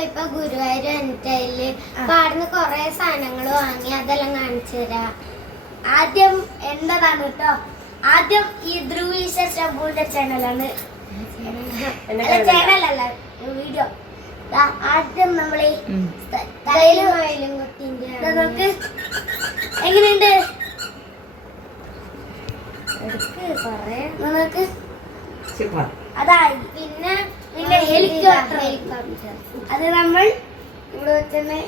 നമ്മളിപ്പോ ഗുരുവായൂർ വന്നിട്ടതിൽ പാടുന്ന കൊറേ സാധനങ്ങൾ വാങ്ങി അതെല്ലാം കാണിച്ചു തരാ. ആദ്യം എന്താണ് കേട്ടോ ആദ്യം ഈ ധ്രുവീശ ശംഭുവിന്റെ ചാനലാണ്. ചാനലല്ല വീഡിയോ. ആദ്യം നമ്മൾ നമുക്ക് എങ്ങനെയുണ്ട്? നോക്ക്. അതായി. പിന്നെ ഹെലികോപ്റ്റർ ഹെലികോപ്റ്റർ അത് നമ്മൾ ഇവിടെ വെച്ചെന്നെ?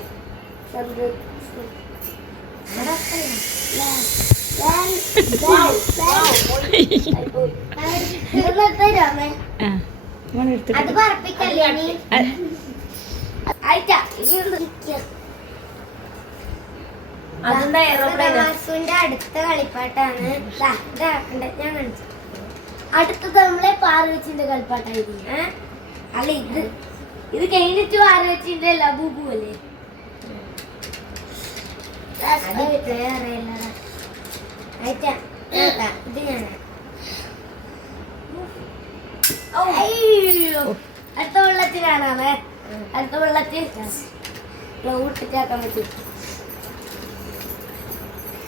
അത് പറപ്പിക്കല്ലേ അടുത്ത കളിപ്പാട്ടാണ്. അടുത്തത് നമ്മളെ പാർവച്ചിന്റെ കളിപ്പാട്ടായിരിക്കും? അല്ല ഇത് ഇത് കഴിഞ്ഞിട്ട് ലബൂബു അല്ലേ ഞാൻ അയ്യോ. അടുത്ത വെള്ളത്തിനാണ് അടുത്ത വെള്ളത്തിൽ. ഇട്ടിട്ടാക്കാൻ പറ്റും.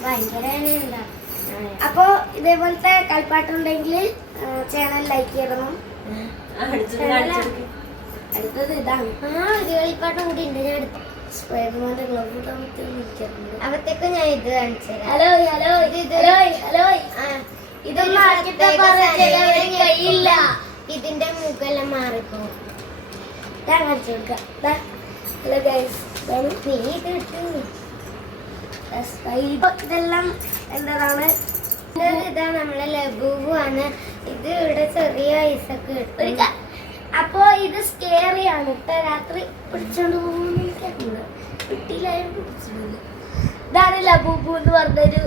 ഭയങ്കര ഇതാ. അപ്പോ ഇതേപോലത്തെ കളിപ്പാട്ടുണ്ടെങ്കിൽ ചാനൽ ലൈക്ക് ചെയ്യണം. അടുത്തത് ഇതാണ്. ആ ഒരു കളിപ്പാട്ടം കൂടി ഉണ്ട്. ഞാൻ എടുത്തു സ്പൈഡർമാന്റെ ഗ്ലൗ ഞാൻ ഇത് കാണിച്ചു ഹലോ ഹലോ ഇത് ഹലോ ഹലോ. ഇതൊന്നും ഇതിന്റെ മുഖെല്ലാം മാറിപ്പോകും. ഞാൻ കാണിച്ചു കൊടുക്കാം. ഹലോ ഗൈസ് ഇതാണ് നീ ഇത് ഇട്ടു. ഇതെല്ലാം എന്താണ്? ഇത് ഇതാ നമ്മളെ ലഘുവു ആണ് ഇത് ഇവിടെ ചെറിയ ഐസൊക്കെ കിട്ടും അപ്പോ ഇത് സ്കേറി ആണ്. കേട്ടോ രാത്രി പിടിച്ചോണ്ട് പോകുന്ന കിട്ടിയില്ലായും പിടിച്ചോണ്ട് ഇതാണ് ലബൂബു എന്ന് പറഞ്ഞൊരു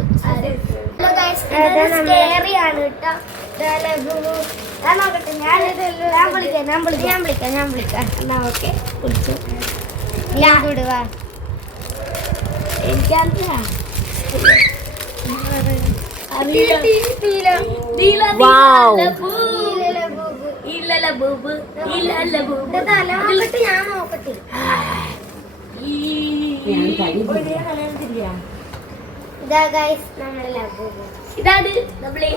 സ്കേറി ആണ് കേട്ടോ. ഇതാ ഞാൻ നോക്കട്ടെ ഞാൻ ഞാൻ വിളിക്കാം ഞാൻ വിളിക്കാം. ഞാൻ വിളിക്കാം ഞാൻ വിളിക്കാം. എന്നാ ഓക്കെ വിളിച്ചു ഞാൻ വിടുവാ എനിക്കറിയില്ല ഞാൻ നോക്കട്ടെ ഇതാ ഗൈസ് നമ്മളെ ലഘുവു ഇതാണ് നമ്മളെ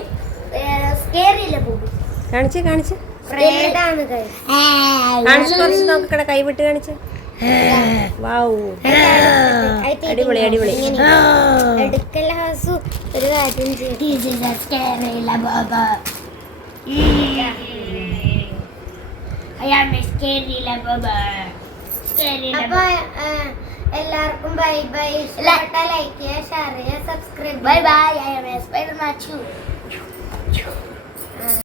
സ്കേറി ലബൂബ് കാണിച്ച് കാണിച്ച്. പ്രേതാണ് ഗൈസ് കാണിച്ച് കുറച്ച് നോക്കട്ടെ കൈ വിട്ട് കാണിച്ച്. വാവൂ അടിപൊളി അടിപൊളി. ഒരു കാര്യം ചെയ്യും. അപ്പൊ എല്ലാവർക്കും ബൈ ബൈ. ഇഷ്ടപ്പെട്ട ലൈക്ക് ചെയ്യുക ഷെയർ ചെയ്യുക subscribe bye bye I M S bye Machu